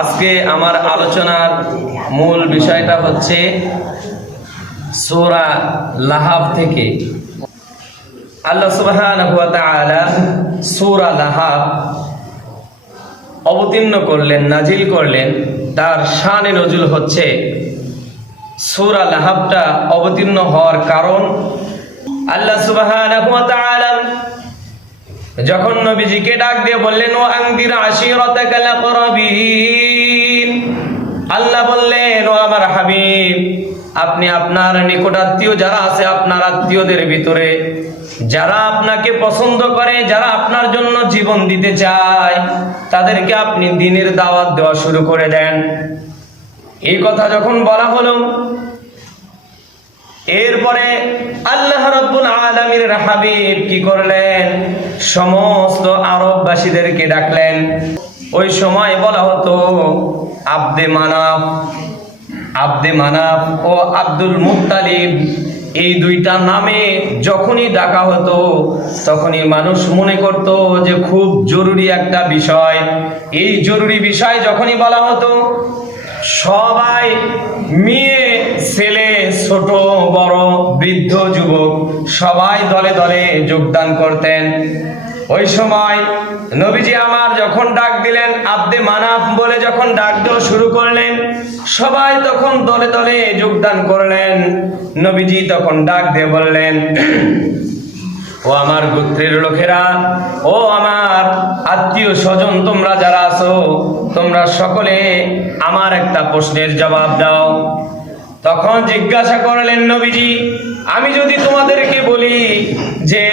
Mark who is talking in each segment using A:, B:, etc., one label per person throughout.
A: আজকে আমার আলোচনার মূল বিষয়টা হচ্ছে সোরা লাহাব থেকে। আল্লাহ তাআলা সূরা লাহাব অবতীর্ণ করলেন, নাজিল করলেন। তার শানে নজুল হচ্ছে সূরা লাহাবটা অবতীর্ণ হওয়ার কারণ। আল্লাহ তাআলা যখন নবীজিকে ডাক দিয়ে বললেন, ও আংদির আশিরাতাকাল আকরাবিন। আল্লাহ বললেন, ও আমার হাবিব, আপনি আপনার নিকটাত্মীয় যারা আছে, আপনার আত্মীয়দের ভিতরে, যারা আপনাকে পছন্দ করে, যারা আপনার জন্য জীবন দিতে চায়, তাদেরকে আপনি দিনের দাওয়াত দেওয়া শুরু করে দেন। এই কথা যখন বলা হলো এরপরে আল্লাহ রব্বুল আলামিন হাবিব কি করলেন? সমস্ত আরববাসীদেরকে ডাকলেন। ওই সময় বলা হতো, আব্দে মানাফ আব্দে মানাফ ও আব্দুল মুক্তালিব এই দুইটা নামে যখনই ডাকা হতো, তখনই মানুষ মনে করত যে খুব জরুরি একটা বিষয়। এই জরুরি বিষয় যখনই বলা হতো, সবাই মেয়ে ছেলে, ছোট, বড়, বৃদ্ধ, যুবক, সবাই দলে দলে যোগদান করতেন। ওই সময় নবীজি আমার যখন ডাক দিলেন, আব্দে মানাফ বলে যখন ডাক দেওয়া শুরু করলেন, সবাই তখন দলে দলে যোগদান করলেন। নবীজি তখন ডাক দিয়ে বললেন, ও আমার গোত্রের লোকেরা, ও আমার আত্মীয় স্বজন, তোমরা যারা আছো, তোমরা সকলে আমার একটা প্রশ্নের জবাব দাও। তখন জিজ্ঞাসা করলেন, নবীজি, আমি যদি তোমাদেরকে বলি যে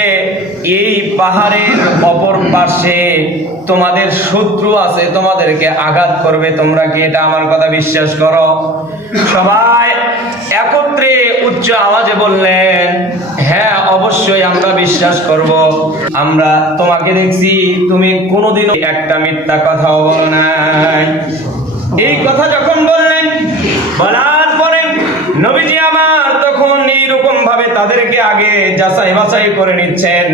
A: এই পাহাড়ের অপর পাশে তোমাদের শত্রু আছে, তোমাদেরকে আঘাত করবে, তোমরা কি এটা আমার কথা বিশ্বাস করো? সবাই একত্রে উচ্চ আওয়াজে বললেন হ্যাঁ অবশ্যই আমরা বিশ্বাস করব। আমরা তোমাকে দেখছি, তুমি কোনোদিনও একটা মিথ্যা কথাও বলো নাই। এই কথা যখন বললেন পরে নবীজি আমার তখন এইরকম ভাবে তাদেরকে আগে যাচাই বাছাই করে নিচ্ছেন।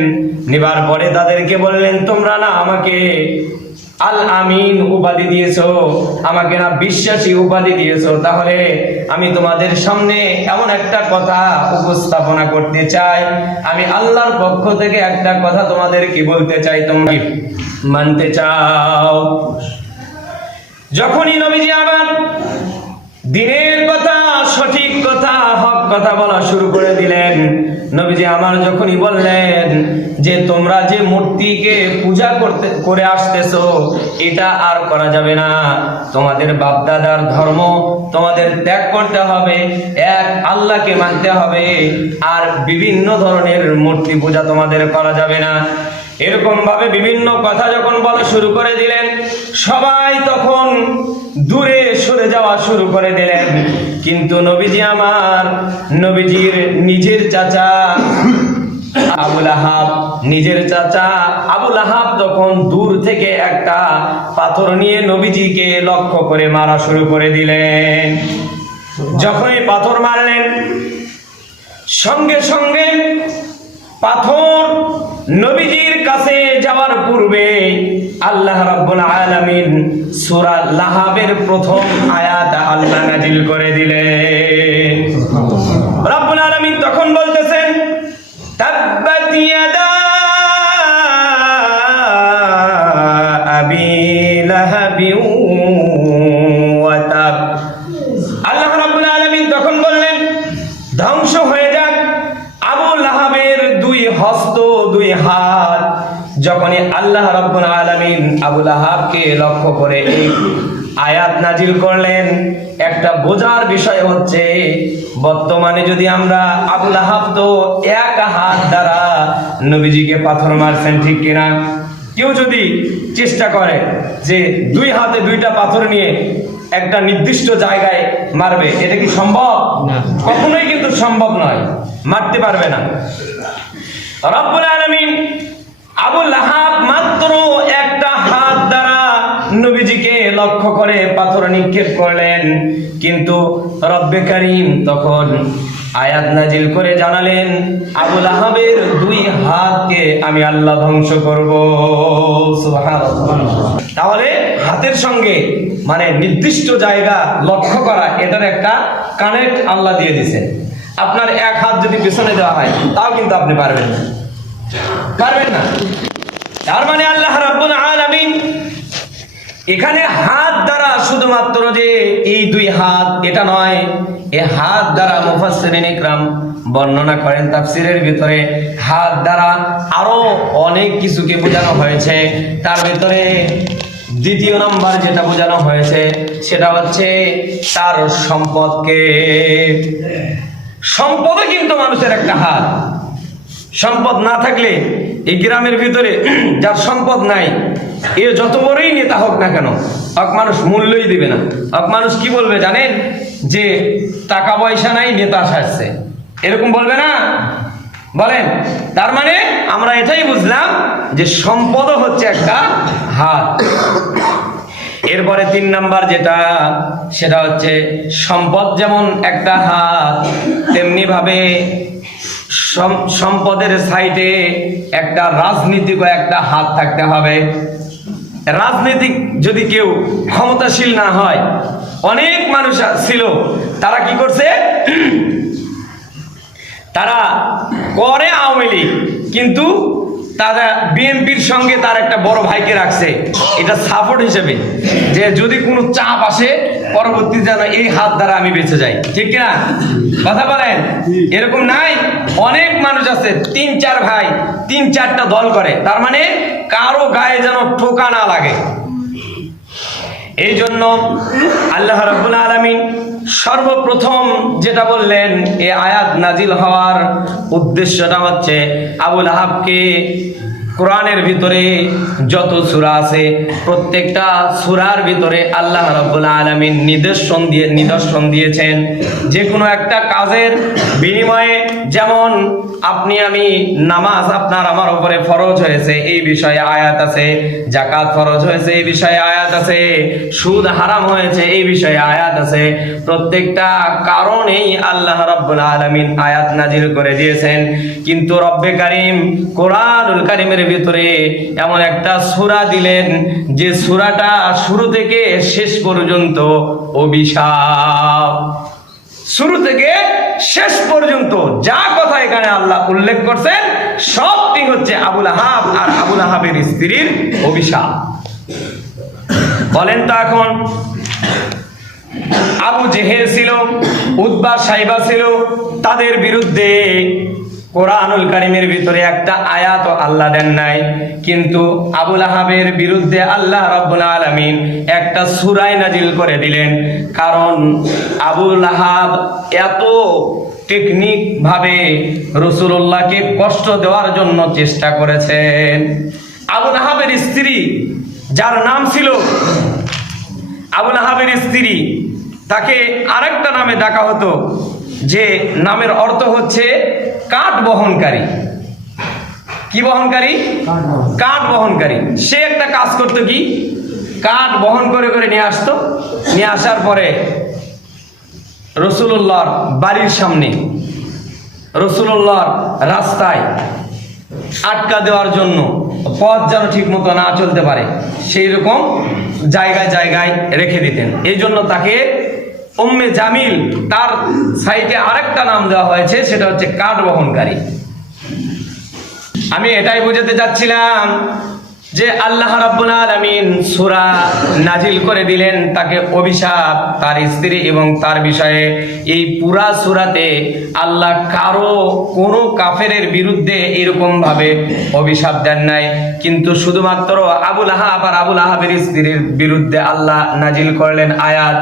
A: নেবার পরে তাদেরকে বললেন, তোমরা না আমাকে আল আমিন উপাধি দিয়েছ, আমাকে না বিশ্বাসী উপাধি দিয়েছ। তাহলে আমি তোমাদের সামনে এমন একটা কথা উপস্থাপনা করতে চাই। আমি আল্লাহর পক্ষ থেকে একটা কথা তোমাদেরকে বলতে চাই, তোমরা মানতে চাও? যখনই নবীজি আমার দিনের কথা, সঠিক কথা, হক কথা বলা শুরু করে দিলেন। নবীজি আমার যখনই বললেন যে, তোমরা যে মূর্তিকে পূজা করতে, করে আসতেছো, এটা আর করা যাবে না। তোমাদের বাপদাদার ধর্ম তোমাদের ত্যাগ করতে হবে, এক আল্লাহকে মানতে হবে, আর বিভিন্ন ধরনের মূর্তি পূজা তোমাদের করা যাবে না। এরকম ভাবে বিভিন্ন কথা যখন বলা শুরু করে দিলেন, সবাই তখন দূরে যাওয়া শুরু করে দিলেন। কিন্তু নবীজি আমার, নবীজির নিজের চাচা আবুল আহাব, নিজের চাচা আবুল আহাব তখন দূর থেকে একটা পাথর নিয়ে নবীজিকে লক্ষ্য করে মারা শুরু করে দিলেন। যখনই পাথর মারলেন, সঙ্গে সঙ্গে পাথর নবীজির কাছে যাওয়ার পূর্বে আল্লাহ রাব্বুল আলামিন সূরা লাহাবের প্রথম আয়াত আল্লাহ নাজিল করে দিলেন। রাব্বুল আলামিন তখন বলতেছেন লক্ষ্য করে এই আয়াত নাজিল করলেন। একটা বোঝার বিষয় হচ্ছে বর্তমানে যদি আমরা আবু লাহাব তো এক হাত দ্বারা নবীজিকে পাথর মারছেন ঠিক কিনা? কেউ যদি চেষ্টা করে যে দুই হাতে দুইটা পাথর নিয়ে একটা নির্দিষ্ট জায়গায় মারবে এটা কি সম্ভব? কখনোই কিন্তু সম্ভব নয়। মারতে পারবে না। রব্বুল আলামিন আবু লাহাব মাত্র নবীজিকে লক্ষ্য করে পাথর নিক্ষেপ করলেন। কিন্তু রব্বে কারিম তখন আয়াত নাজিল করে জানালেন, আবুল আহাবের দুই হাতকে আমি আল্লাহ ধ্বংস করব। তাহলে হাতের সঙ্গে মানে নির্দিষ্ট জায়গা লক্ষ্য করা, এটার একটা কানেক্ট আল্লাহ দিয়ে দিছে আপনার এক হাত যদি পেছনে দেওয়া হয়, তাও কিন্তু আপনি পারবেন না। পারবেন না। তার মানে আল্লাহ রাব্বুল আলামিন এখানে হাত দ্বারা শুধুমাত্র যে এই দুই হাত, এটা নয়, এ হাত দ্বারা ইকরাম বর্ণনা করেন তাফসিরের ভিতরে। হাত দ্বারা আরও অনেক কিছুকে বোঝানো হয়েছে। তার ভিতরে দ্বিতীয় নাম্বার যেটা বোঝানো হয়েছে, সেটা হচ্ছে তার সম্পদকে। সম্পদও কিন্তু মানুষের একটা হাত। সম্পদ না থাকলে এই গ্রামের ভিতরে যার সম্পদ নাই এ যত বড়ই নেতা হোক না কেন, হক মানুষ মূল্যই দিবে না। হক মানুষ কি বলবে জানেন? যে টাকা পয়সা নাই, নেতা সাজছে এরকম বলবে না। বলেন, তার মানে আমরা এটাই বুঝলাম যে সম্পদও হচ্ছে একটা হাত। এরপরে তিন নাম্বার যেটা, সেটা হচ্ছে সম্পদ যেমন একটা হাত তেমনি ভাবে সম- সম্পদের সাইডে একটা রাজনীতিক একটা হাত থাকতে হবে। রাজনীতিক যদি কেউ ক্ষমতাশীল না হয়, অনেক মানুষ ছিল, তারা কি করছে? তারা করে আওয়ামী লীগ, কিন্তু তারা বিএনপির সঙ্গে তার একটা বড় ভাইকে রাখছে। এটা সাপোর্ট হিসেবে। যে যদি কোনো চাপ আসে পরবর্তী যেন এই হাত দ্বারা আমি বেঁচে যাই। ঠিক কিনা? কথা বলেন? এরকম নাই? অনেক মানুষ আছে, তিন চার ভাই, তিন চারটা দল করে। তার মানে কারও গায়ে যেন টোকা না লাগে। এই জন্য আল্লাহ রাব্বুল আলামিন সর্বপ্রথম যেটা বললেন এ আয়াত নাজিল হওয়ার উদ্দেশ্যটা হচ্ছে আবুল আহাবকে কোরআনের ভিতরে যত সুরা আছে, প্রত্যেকটা সুরার ভিতরে আল্লাহ রব্বুল আলমিন নিদর্শন দিয়ে নিদর্শন দিয়েছেন। যে কোনো একটা কাজের বিনিময়ে যেমন আপনি আমি নামাজ আপনার আমার উপরে ফরজ হয়েছে, এই বিষয়ে আয়াত আছে জাকাত ফরজ হয়েছে, এই বিষয়ে আয়াত আছে, সুদ হারাম হয়েছে, এই বিষয়ে আয়াত আছে। প্রত্যেকটা কারণেই আল্লাহ রাব্বুল আলামিন আয়াত নাজিল করে দিয়েছেন। কিন্তু রব্বে কারিম কোরআনুল কারিমের ভিতরে এমন একটা সূরা দিলেন, যে সূরাটা শুরু থেকে শেষ পর্যন্ত অভিশাপ। শুরু থেকে শেষ পর্যন্ত যা কথা এখানে আল্লাহ উল্লেখ করছেন, সবটি হচ্ছে আবুল আহাব আর আবুল আহাবের স্ত্রীর অভিশাপ। বলেন তো এখন, আবু জেহেল ছিল উদ্বা সাইবা ছিল, তাদের বিরুদ্ধে কোরআনুল কারিমের ভিতরে একটা আয়াত আল্লাহ দেন নাই। কিন্তু আবুল আহাবের বিরুদ্ধে আল্লাহ রাব্বুল আলামিন একটা সূরায় নাজিল করে দিলেন। কারণ আবুল আহাব এত টেকনিক ভাবে রসুল্লাহকে কষ্ট দেওয়ার জন্য চেষ্টা করেছেন। আবুল আহাবের স্ত্রী, যার নাম ছিল আবুল আহাবের স্ত্রী, তাকে আরেকটা নামে ডাকা হতো, যে নামের অর্থ হচ্ছে কাঠ বহনকারী। কি বহনকারী? কাঠ বহনকারী। সে একটা কাজ করতো কি? কাঠ বহন করে করে নিয়ে আসতো। নিয়ে আসার পরে রসুল্লাহর বাড়ির সামনে রসুল্লাহর রাস্তায় আটকা দেওয়ার জন্য পথ যেন ঠিক মতো না চলতে পারে সেই রকম জায়গায় জায়গায় রেখে দিতেন। এই জন্য তাকে উম্মে জামিল, তার সাইটে আরেকটা নাম দেওয়া হয়েছে, সেটা হচ্ছে কাঠ বহনকারী। আমি এটাই বোঝাতে চাচ্ছিলাম যে আল্লাহ রাব্বুল আলামিন সূরা নাজিল করে দিলেন তাকে অভিশাপ, তার স্ত্রী এবং তার বিষয়ে। এই পুরা সূরাতে আল্লাহ কারও কোনো কাফেরের বিরুদ্ধে এরকম ভাবে অভিশাপ দেন নাই। কিন্তু শুধুমাত্র আবুল আহাব আর আবুল আহাবের স্ত্রীর বিরুদ্ধে আল্লাহ নাজিল করলেন আয়াত।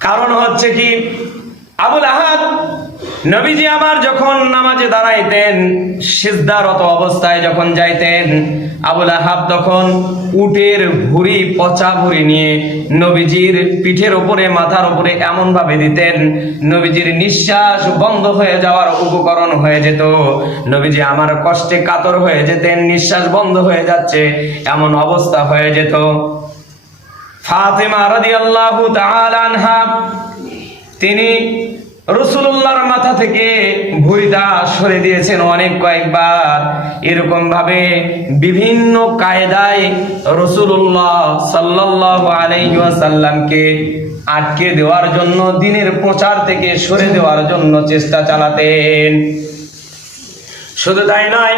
A: কারণ হচ্ছে কি, আবুল আহাব নবীজি আমার যখন নামাজে দাঁড়াইতেন, সিজদারত অবস্থায় যখন যাইতেন, আবুল আহাব তখন উটের ভুড়ি, পচা ভুড়ি নিয়ে নবীজির পিঠের উপরে, মাথার উপরে এমন ভাবে দিতেন, নবীজির নিঃশ্বাস বন্ধ হয়ে যাওয়ার উপকরণ হয়ে যেত। নবীজি আমার কষ্টে কাতর হয়ে যেতেন, নিঃশ্বাস বন্ধ হয়ে যাচ্ছে, এমন অবস্থা হয়ে যেত। তাআলা আনহা, তিনি রসুল্লাহর মাথা থেকে ভুঁড়িটা সরে দিয়েছেন অনেক কয়েকবার। এরকম ভাবে বিভিন্ন কায়দায় রসুল্লাহ সাল্লাহ আলাইসাল্লামকে আটকে দেওয়ার জন্য, দিনের প্রচার থেকে সরে দেওয়ার জন্য চেষ্টা চালাতেন। শুধু তাই নয়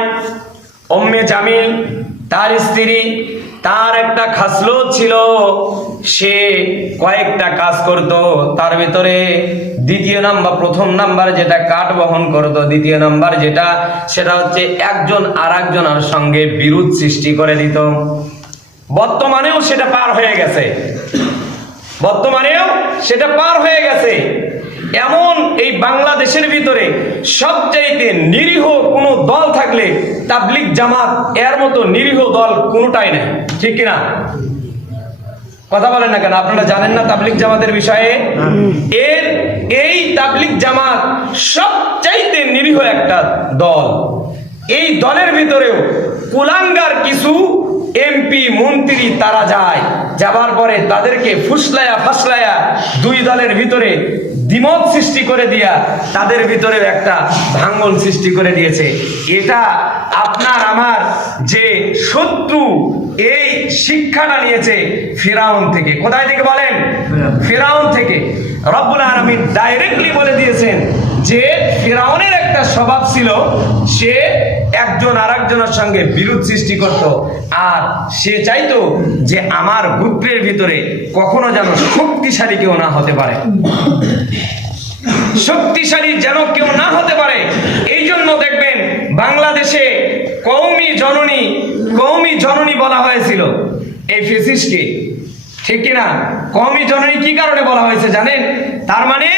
A: অম্মে জামিল, তার স্ত্রী তার একটা খাসলত ছিল। সে কয়েকটা কাজ করত। তার ভিতরে দ্বিতীয় নাম্বার, প্রথম নাম্বার যেটা কাঠ বহন করত, দ্বিতীয় নাম্বার যেটা, সেটা হচ্ছে একজন আর একজনের সঙ্গে বিরোধ সৃষ্টি করে দিত। বর্তমানেও সেটা পার হয়ে গেছে। বর্তমানেও সেটা পার হয়ে গেছে। এমন এই বাংলাদেশের ভিতরে সবচাইতে নিরীহ কোনো দল থাকলে তাবলিক জামাত এর মতো নিরীহ দল কোনোটাই নেই। ঠিক কিনা? কথা বলেন না কেন? আপনারা জানেন না তাবলিক জামাতের বিষয়ে? এর এই তাবলিক জামাত সবচাইতে নিরীহ একটা দল। এই দলের ভিতরেও কুলাঙ্গার কিছু এমপি, মন্ত্রী তারা যায়। যাবার পরে তাদেরকে ফুসলায়া ফাসলায়া দুই দলের ভিতরে দ্বিমত সৃষ্টি করে দিয়া তাদের ভিতরে একটা ভাঙ্গন সৃষ্টি করে দিয়েছে। এটা আপনার আমার যে শত্রু এই শিক্ষাটা নিয়েছে ফেরাউন থেকে। কোথায় থেকে বলেন? ফেরাউন। থেকে। রব্বুল আরামিন ডাইরেক্টলি বলে দিয়েছেন যে ফেরাউনের একটা স্বভাব ছিল, সে একজন আর একজনের সঙ্গে বিরোধ সৃষ্টি করত। আর সে চাইতো যে আমার গোত্রের ভিতরে কখনো যেন শক্তিশালী কেউ না হতে পারে। শক্তিশালী যেন কেউ না হতে পারে, এই জন্য দেখবেন বাংলাদেশে কৌমি জননী কৌমি জননী বলা হয়েছিল। এই ফিসিসকে, ঠিক কিনা? কৌমি জননী কি কারণে বলা হয়েছে জানেন? তার মানে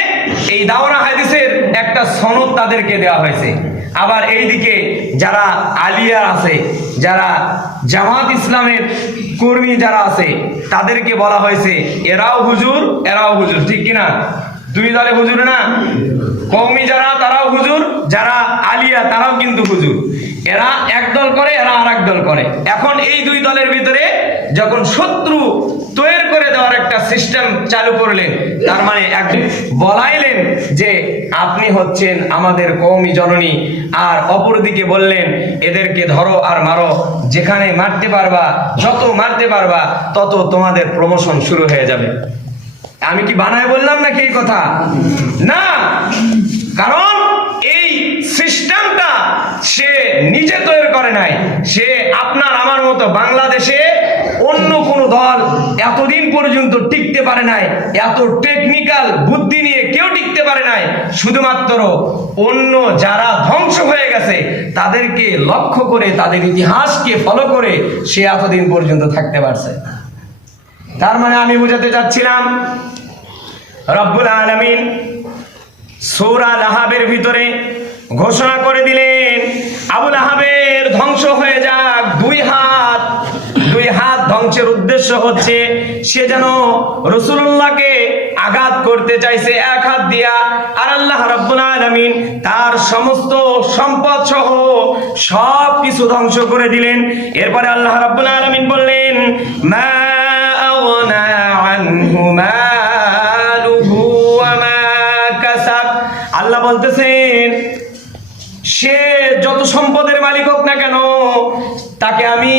A: এই দাওরা হাদিসের একটা সনদ তাদেরকে দেওয়া হয়েছে। আবার এইদিকে যারা আলিয়া আছে, যারা জামাত ইসলামের কর্মী যারা আছে, তাদেরকে বলা হয়েছে, এরাও হুজুর এরাও হুজুর। ঠিক কিনা? দুই দলে হুজুর না? কৌমি যারা, তারাও হুজুর। যারা আলিয়া, তারাও কিন্তু হুজুর। এরা এক দল করে, এরা আর দল করে। এখন এই দুই দলের ভিতরে যখন শত্রু তৈরি করে দেওয়ার একটা সিস্টেম চালু করলেন, তার মানে এক বলাইলেন যে আপনি হচ্ছেন আমাদের কৌমি জননী, আর অপরদিকে বললেন, এদেরকে ধরো আর মারো, যেখানে মারতে পারবা, যত মারতে পারবা, তত তোমাদের প্রমোশন শুরু হয়ে যাবে। আমি কি বানায় বললাম নাকি এই কথা? না, কারণ এই সিস্টেমটা সে নিজে তৈরি করে নাই, সে আপনার আমার মতো বাংলাদেশে অন্য কোনো দল এতদিন পর্যন্ত টিকতে পারে নাই। এত টেকনিক্যাল বুদ্ধি নিয়ে কেউ টিকতে পারে নাই। শুধুমাত্র অন্য যারা ধ্বংস হয়ে গেছে, তাদেরকে লক্ষ্য করে, তাদের ইতিহাসকে ফলো করে সে এতদিন পর্যন্ত থাকতে পারছে। তার মানে আমি বোঝাতে চাচ্ছিলাম, রব্বুল আলামিন সূরা লাহাবের ভিতরে ঘোষণা করে দিলেন, আবু লাহাবের ধ্বংস হয়ে হাত ধ্বংসের উদ্দেশ্য হচ্ছে সে যেন রসুল্লাহকে আঘাত করতে চাইছে, এক হাত দিয়া। আর আল্লাহ রাব্বুল তার সমস্ত সম্পদ সহ সব কিছু ধ্বংস করে দিলেন। এরপরে আল্লাহ রাব্বুল বললেন, মা আল্লাহ বলতেছেন, সে যত সম্পদের মালিক হোক না কেন তাকে আমি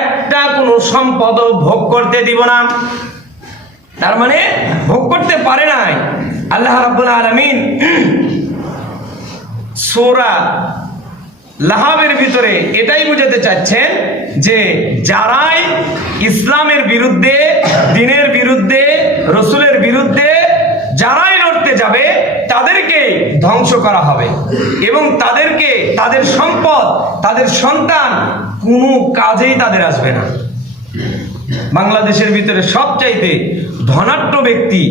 A: একটা কোনো সম্পদ ভোগ করতে দিব না। তার মানে ভোগ করতে পারে নাই। আল্লাহ রাব্বুল আলামিন সূরা লাহাবের ভিতরে এটাই বুঝাতে চাচ্ছেন যে, যারাই ইসলামের বিরুদ্ধে, দিনের বিরুদ্ধে, রসুলের বিরুদ্ধে যারাই লড়তে যাবে তাদেরকে ধ্বংস করা হবে। এবং তাদেরকে তাদের সম্পদ, তাদের সন্তান কোনো কাজেই তাদের আসবে না। বাংলাদেশের ভিতরে সবচাইতে ধনাট্য ব্যক্তি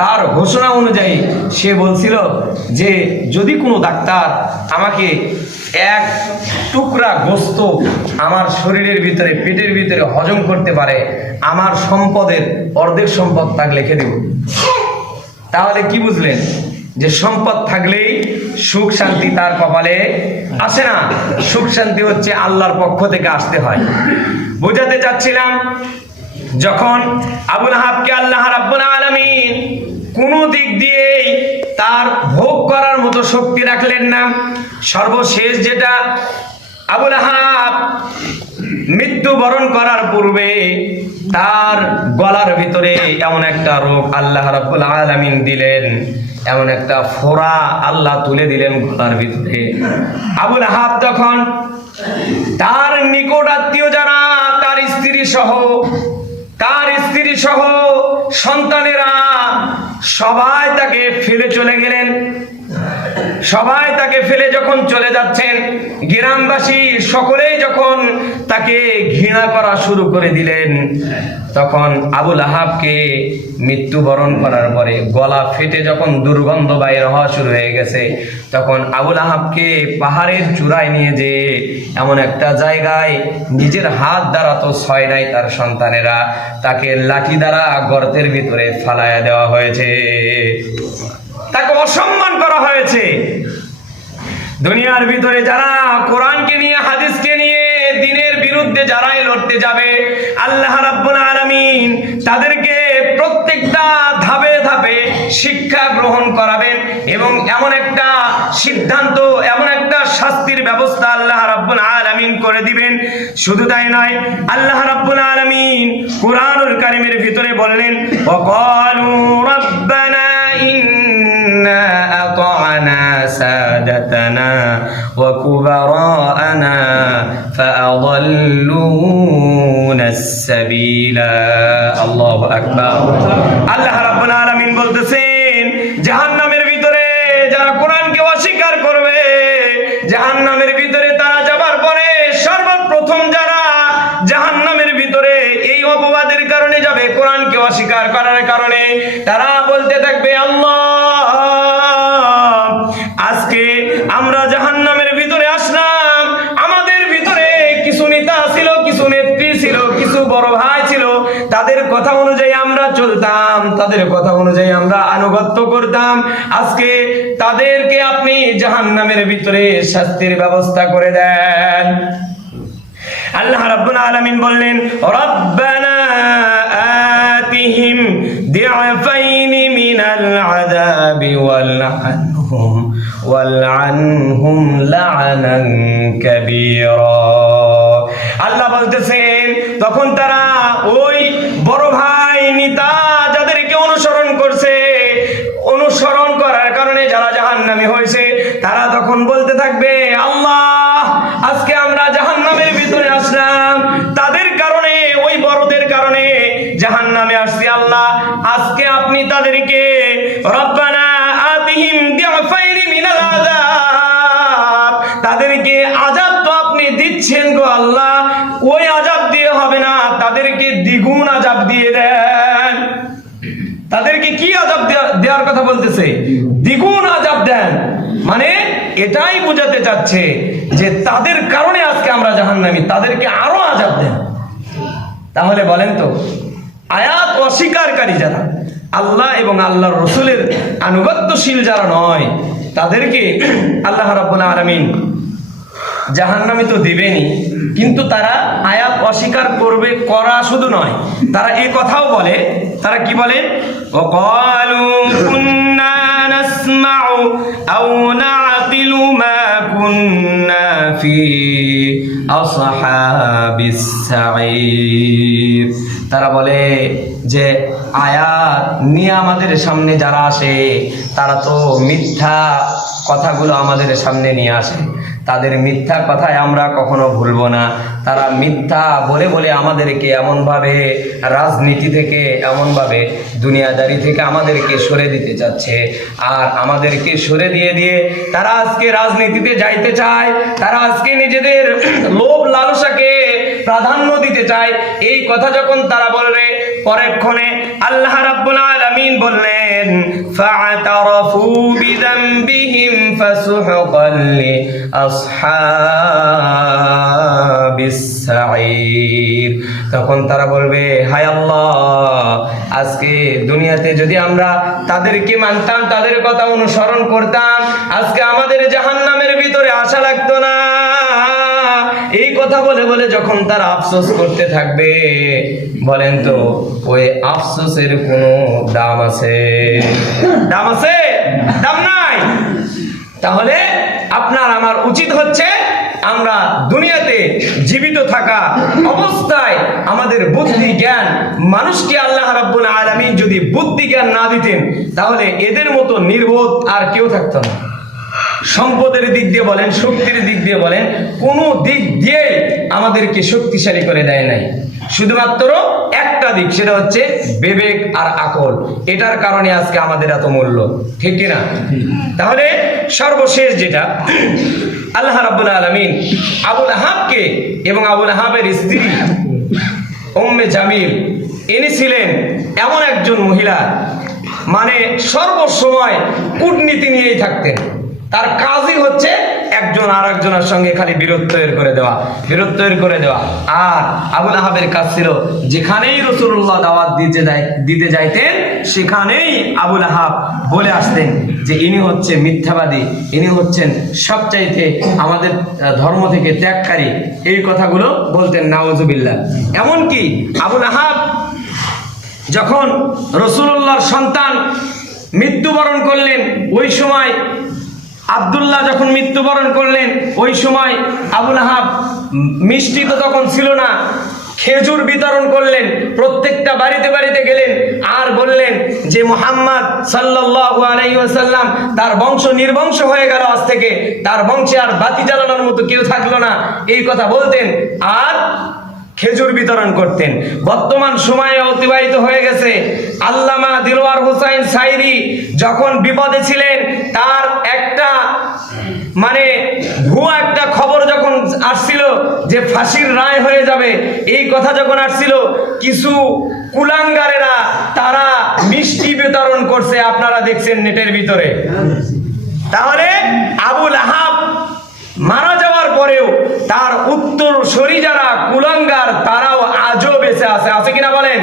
A: তার ঘোষণা অনুযায়ী সে বলছিল যে, যদি কোনো ডাক্তার আমাকে এক টুকরা গোস্ত আমার শরীরের ভিতরে, পেটের ভিতরে হজম করতে পারে, আমার সম্পদের অর্ধেক সম্পদ তাকে লিখে দেব। তাহলে কি বুঝলেন? যে সম্পদ থাকলেই সুখ শান্তি তার কপালে আসে না। সুখ শান্তি হচ্ছে আল্লাহর পক্ষ থেকে আসতে হয়। বোঝাতে চাচ্ছিলাম, যখন আবুল হাবকে আল্লাহ রাব্বুল আলামিন কোন দিক দিয়েই তার ভোগ করার মতো শক্তি রাখলেন না, সর্বশেষ যেটা আবুল আহাব মৃত্যুবরণ করার পূর্বে তার গলার ভিতরে এমন একটা রোগ আল্লাহ রাব্বুল আলামিন দিলেন। এমন একটা ফোড়া আল্লাহ তুলে দিলেন গলার ভিতরে। আবুল আহাব তখন তার নিকট আত্মীয় যারা, তার স্ত্রী সহ, তার স্ত্রী সহ সন্তানেরা সবাই তাকে ফেলে চলে গেলেন। সবাই তাকে ফেলে যখন চলে যাচ্ছেন, গ্রামবাসী সকলেই যখন তাকে ঘৃণা করা শুরু করে দিলেন, তখন আবুল আহাবকে মৃত্যুবরণ করার পরে গলা ফেটে যখন দুর্গন্ধ বাইর হওয়া শুরু হয়ে গেছে, তখন আবুল আহাবকে পাহাড়ের চূড়ায় নিয়ে যে এমন একটা জায়গায় নিজের হাত দ্বারা তো ছয় নাই তার সন্তানেরা, তাকে লাঠি দ্বারা গর্তের ভিতরে ফালায়া দেওয়া হয়েছে। তাকে অসম্মান করা হয়েছে। দুনিয়ার ভিতরে যারা কোরআনকে নিয়ে, হাদিসকে নিয়ে, দিনের বিরুদ্ধে যারাই লড়তে যাবে, আল্লাহ রাব্বুল আলামিন তাদেরকে প্রত্যেকটা ধাপে ধাপে শিক্ষা গ্রহণ করাবেন এবং এমন একটা সিদ্ধান্ত, এমন একটা শাস্তির ব্যবস্থা আল্লাহ রাব্বুল আলামিন করে দিবেন। শুধু তাই নয়, আল্লাহ রাব্বুল আলামিন কোরআনুল কারীমের ভিতরে বললেন ওয়াকালু রাব্বানা ইন্না আতা'না سادتنا وكبراءنا فأضلونا السبيل الله أكبر আল্লাহ রাব্বুল আলামিন বলতেছেন জাহান্নামের ভিতরে যারা কোরআনকে অস্বীকার করবে জাহান্নামের ভিতরে তারা যাবার পরে সর্বপ্রথম যারা জাহান্নামের ভিতরে এই অপবাদের কারণে যাবে কোরআনকে অস্বীকার করার কারণে তারা বলতে থাকবে আল্লাহ আজকে আমরা জাহান্নামের ভিতরে আসলাম। আমাদের ভিতরে কিছু নেতা ছিল, কিছু নেত্রী ছিল, কিছু বড় ভাই ছিল। তাদের কথা অনুযায়ী আমরা চলতাম, তাদের কথা অনুযায়ী আমরা আনুগত্য করতাম। আজকে তাদেরকে আপনি জাহান্নামের ভিতরে শাস্তির ব্যবস্থা করে দেন। আল্লাহ রাব্বুল আলামিন বললেন, রব্বানা আতিহিম দিআফাইন মিনাল আযাবি ওয়ালআনহুম ওয়ালআনহুম লা'নান কাবীরা আল্লাহ বলতেছেন তখন তারা মানে এটাই বোঝাতে চাচ্ছে যে তাদের কারণে আজকে আমরা জাহান্নামি, তাদেরকে আরও আজাদ দেন তাহলে বলেন তো, আয়াত অস্বীকারী যারা, আল্লাহ এবং আল্লাহর রসুলের আনুগত্যশীল যারা নয়, তাদেরকে আল্লাহ রাবুল আলমিন জাহান্নামি তো দেবেনি কিন্তু তারা আয়াত অস্বীকার করবে করা শুধু নয়। তারা এ কথাও বলে, তারা কি বলে? অকালু نسمع أو نعقل ما كنا في أصحاب السعير তারা বলে যে আয়াত নিয়ে আমাদের সামনে যারা আসে তারা তো মিথ্যা কথাগুলো আমাদের সামনে নিয়ে আসে তাদের মিথ্যা কথায় আমরা কখনো ভুলবো না তারা মিথ্যা বলে বলে আমাদেরকে এমনভাবে রাজনীতি থেকে এমনভাবে দুনিয়াদারি থেকে আমাদেরকে সরে দিতে চাচ্ছে আর আমাদেরকে সরে দিয়ে দিয়ে তারা আজকে রাজনীতিতে যাইতে চায় তারা আজকে নিজেদের লোভ লালসাকে প্রাধান্য দিতে চায়, এই কথা যখন তারা বলবে পরেক্ষণে আল্লাহ রাব্বুল আলামিন বললেন ফাআতারাফু বিযামবিহিম ফাসুহকান লিআসহাবিস সাঈর। তখন তারা বলবে, হায় আল্লাহ, আজকে দুনিয়াতে যদি আমরা তাদেরকে মানতাম, তাদের কথা অনুসরণ করতাম, আজকে আমাদের জাহান্নামের ভিতরে আশা লাগতো না। এই কথা বলে বলে যখন তারা আফসোস করতে থাকবে, বলেন তো, ওই আফসোসের কোনো দাম আছে? দাম আছে? দাম নাই। তাহলে আপনার আমার উচিত হচ্ছে আমরা দুনিয়াতে জীবিত থাকা অবস্থায় আমাদের বুদ্ধি, জ্ঞান, মানুষকে আল্লাহ রাব্বুল আলামিন যদি বুদ্ধি, জ্ঞান না দিতেন, তাহলে এদের মতো নির্বোধ আর কেউ থাকতো না। সম্পদের দিক দিয়ে বলেন, শক্তির দিক দিয়ে বলেন, কোনো দিক দিয়ে আমাদেরকে শক্তিশালী করে দেয় নাই। শুধুমাত্র একটা দিক, সেটা হচ্ছে বিবেক আর আকল। এটার কারণে আজকে আমাদের এত মূল্য, ঠিক কিনা? তাহলে সর্বশেষ যেটা, আল্লাহ রাব্বুল আলামিন আবুল আহাবকে এবং আবুল আহাবের স্ত্রী উম্মে জামিল, ইনি ছিলেন এমন একজন মহিলা মানে সর্বসময় কূটনীতি নিয়েই থাকতেন। তার কাজই হচ্ছে একজন আর একজনের সঙ্গে খালি বিরোধ করে দেওয়া বিরোধ তৈরি করে দেওয়া। আর আবুল আহাবের কাজ ছিল, যেখানেই রসুল্লাহ দাওয়াত দিতে দিতে যাইতেন, সেখানেই আবুল আহাব বলে আসতেন যে ইনি হচ্ছে মিথ্যাবাদী, ইনি হচ্ছেন সবচাইতে আমাদের ধর্ম থেকে ত্যাগকারী। এই কথাগুলো বলতেন নাওজুবিল্লাহ এমনকি আবুল আহাব যখন রসুল্লাহর সন্তান মৃত্যুবরণ করলেন, ওই সময় আব্দুল্লাহ যখন মৃত্যুবরণ করলেন, ওই সময় আবুল আহাব মিষ্টি তো তখন ছিল না, খেজুর বিতরণ করলেন, প্রত্যেকটা বাড়িতে বাড়িতে গেলেন আর বললেন যে মোহাম্মদ সাল্লাল্লাহু আলাইহি ওয়াসাল্লাম তার বংশ নির্বংশ হয়ে গেল আজ থেকে, তার বংশে আর বাতি জ্বালানোর মতো কেউ থাকল না। এই কথা বলতেন, আর খেজুর বিতরণ করতেন। বর্তমান সময়ে অতিবাহিত হয়ে গেছে আল্লামা দিলওয়ার হুসাইন সাইরি যখন বিপদে ছিলেন, তার একটা মানে ভুয়া একটা খবর যখন আসছিল যে ফাঁসির রায় হয়ে যাবে, এই কথা যখন আসছিল, কিছু কুলাঙ্গারেরা তারা মিষ্টি বিতরণ করছে, আপনারা দেখছেন নেটের ভিতরে। তাহলে আবুল আহাব মারা যাওয়ার পরেও তার উত্তর সরি যারা, কুলাঙ্গার, তারাও আজও বেঁচে আছে। আছে কিনা বলেন?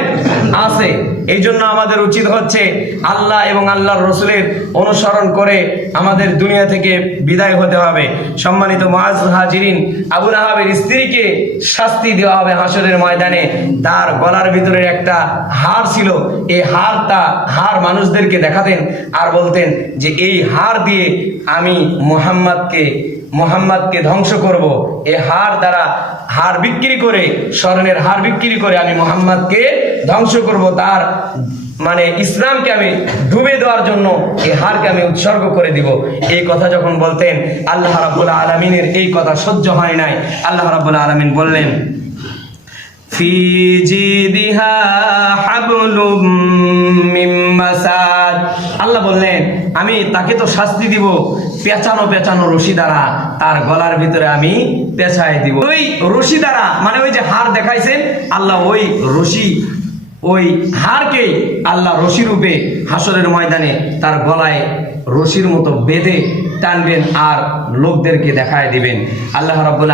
A: আছে। এই জন্য আমাদের উচিত হচ্ছে আল্লাহ এবং আল্লাহর রসুলের অনুসরণ করে আমাদের দুনিয়া থেকে বিদায় হতে হবে। সম্মানিত মাজ হাজিরিন আবুল আহাবের স্ত্রীকে শাস্তি দেওয়া হবে হাসরের ময়দানে। তার গলার ভিতরে একটা হার ছিল। এই হারটা, হার মানুষদেরকে দেখাতেন আর বলতেন যে, এই হার দিয়ে আমি মোহাম্মদকে মোহাম্মদকে ধ্বংস করব, এ হার দ্বারা হার বিক্রি করে, স্বর্ণের হার বিক্রি করে আমি মোহাম্মদকে ধ্বংস করব, তার মানে ইসলামকে আমি ডুবে দেওয়ার জন্য এ হারকে আমি উৎসর্গ করে দিব। এই কথা যখন বলতেন, আল্লাহ রাবুল আলমিনের এই কথা সহ্য হয় নাই। আল্লাহ রাবুল আলমিন বললেন, ফি জিদিহা হাবলুম আল্লাহ বললেন, আমি তাকে তো শাস্তি দিব পেঁচানো পেঁচানো রশি দ্বারা তার গলার ভিতরে আমি পেঁচায় দিব। ওই রশি দ্বারা মানে ওই যে হার দেখাইছেন, আল্লাহ ওই রশি, ওই হারকে আল্লাহ রশি রূপে হাসরের ময়দানে তার গলায় রশির মতো বেঁধে টানবেন আর লোকদেরকে দেখায় দিবেন। আল্লাহ রাব্বুল